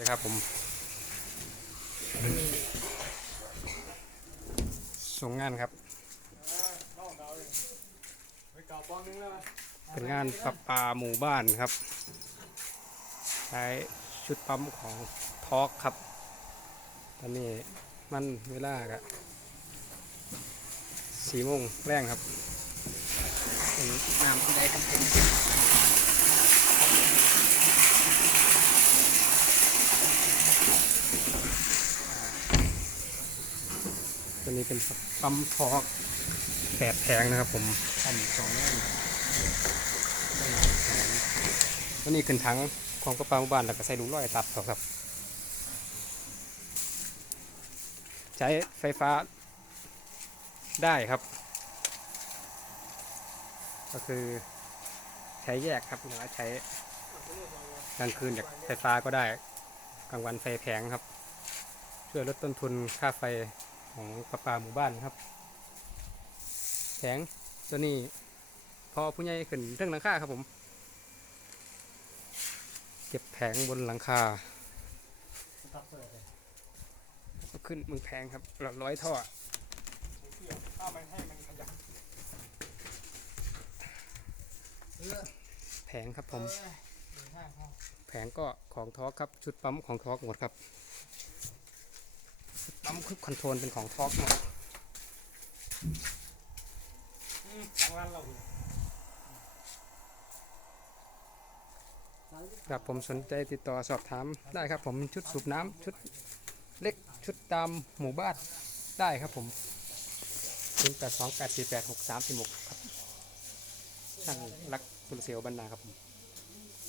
นะครับผมส่งงานครับเป็นงานประปาหมู่บ้านครับ ใช้ชุดปั๊มของทอกครับ ตอนนี้มันเวลากะสี่โมงแรงครับเป็นน้ำที่ได้ครับ ตัวนี้เป็นปั๊มทอกแปดแผงนะครับผมอันสองแม่นตัวนี้ขึ้นถังของกระป๋าบ้านแล้วก็ใส่ลูกร้อยตัดเขาครับ ใช้ไฟฟ้าได้ครับ ก็คือใช้แยกครับหรือว่าใช้กลางคืนจากไฟฟ้าก็ได้กลางวันไฟแผงครับ ช่วยลดต้นทุนค่าไฟ ของประปาหมู่บ้านครับแผงตัวนี้ พอผู้ใหญ่ขึ้นเรื่องหลังคาครับผม เก็บแผงบนหลังคาขึ้นมือแพงครับเราร้อยท่อถ้ามันให้มันขยับแผงครับผม แผงก็ของทอกครับ ชุดปั๊มของทอกหมดครับ ปั๊มคือคอนโทรลเป็นของท็อกหมดอืมทางร้านเราอยู่ครับผมสนใจติดต่อสอบถามได้ครับผมชุดสูบน้ำชุดเล็กชุดตามหมู่บ้านได้ครับผม0 8 2 8 4 8 6 3 4 6ครับช่างรักตุลเสียวบรรณาครับผม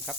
ครับ